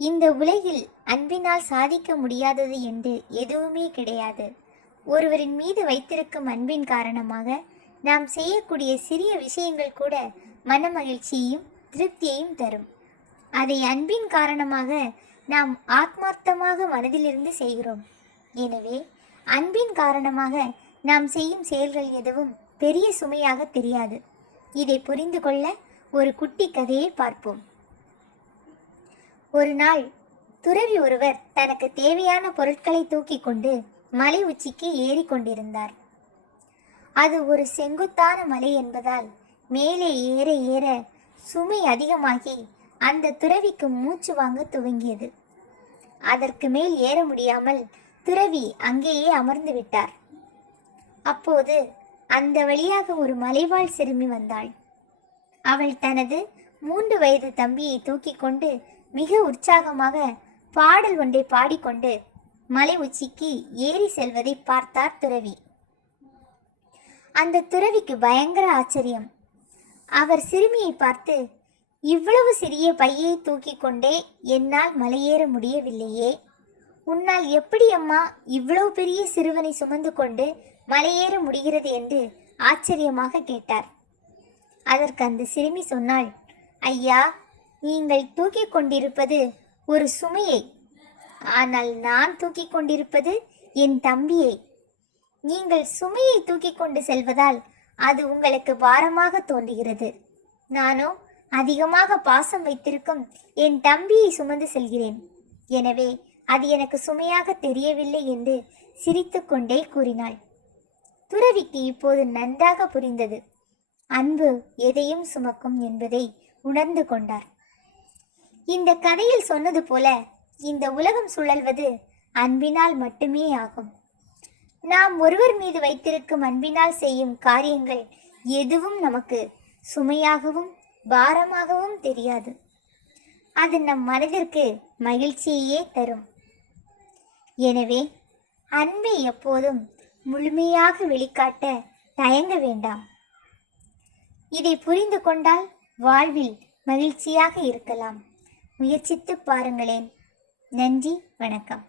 இந்த உலகில் அன்பினால் சாதிக்க முடியாதது என்று எதுவுமே கிடையாது. ஒருவரின் மீது வைத்திருக்கும் அன்பின் காரணமாக நாம் செய்யக்கூடிய சிறிய விஷயங்கள் கூட மனமகிழ்ச்சியையும் திருப்தியையும் தரும். அதை அன்பின் காரணமாக நாம் ஆத்மார்த்தமாக மனதிலிருந்து செய்கிறோம். எனவே அன்பின் காரணமாக நாம் செய்யும் செயல்கள் எதுவும் பெரிய சுமையாக தெரியாது. இதை புரிந்து கொள்ள ஒரு குட்டி கதையை பார்ப்போம். ஒரு நாள் துறவி ஒருவர் தனக்கு தேவையான பொருட்களை தூக்கி கொண்டு மலை உச்சிக்கு ஏறி கொண்டிருந்தார். அது ஒரு செங்குத்தான மலை என்பதால் மேலே ஏற ஏற சுமை அதிகமாகி அந்த துறவிக்கு மூச்சு வாங்க துவங்கியது. அதற்கு மேல் ஏற முடியாமல் துறவி அங்கேயே அமர்ந்து விட்டார். அப்போது அந்த வழியாக ஒரு மலைவாழ் சிறுமி வந்தாள். அவள் தனது மூன்று வயது தம்பியை தூக்கி கொண்டு மிக உற்சாகமாக பாடல் ஒன்றை பாடிக்கொண்டு மலை உச்சிக்கு ஏறி செல்வதை பார்த்தார் துறவி. அந்த துறவிக்கு பயங்கர ஆச்சரியம். அவர் சிறுமியை பார்த்து இவ்வளவு சிறிய பையை தூக்கி கொண்டே என்னால் மலையேற முடியவில்லையே. உன்னால் எப்படி அம்மா இவ்வளவு பெரிய சிறுவனை சுமந்து கொண்டு மலையேற முடிகிறது என்று ஆச்சரியமாக கேட்டார். அதற்கு அந்த சிறுமி சொன்னாள் ஐயா நீங்கள் தூக்கி கொண்டிருப்பது ஒரு சுமையை. ஆனால் நான் தூக்கி கொண்டிருப்பது என் தம்பியை. நீங்கள் சுமையை தூக்கி கொண்டு செல்வதால் அது உங்களுக்கு பாரமாக தோன்றுகிறது. நானோ அதிகமாக பாசம் வைத்திருக்கும் என் தம்பியை சுமந்து செல்கிறேன். எனவே அது எனக்கு சுமையாக தெரியவில்லை என்று சிரித்துக்கொண்டே கூறினாள். துறவிக்கு இப்போது நன்றாக புரிந்தது. அன்பு எதையும் சுமக்கும் என்பதை உணர்ந்து கொண்டார். இந்த கதையில் சொன்னது போல இந்த உலகம் சுழல்வது அன்பினால் மட்டுமே ஆகும். நாம் ஒருவர் மீது வைத்திருக்கும் அன்பினால் செய்யும் காரியங்கள் எதுவும் நமக்கு சுமையாகவும் பாரமாகவும் தெரியாது. அது நம் மனதிற்கு மகிழ்ச்சியையே தரும். எனவே அன்பை எப்போதும் முழுமையாக வெளிக்காட்ட தயங்க வேண்டாம். இதை புரிந்து கொண்டால் வாழ்வில் மகிழ்ச்சியாக இருக்கலாம். முயற்சித்து பாருங்களேன். நன்றி வணக்கம்.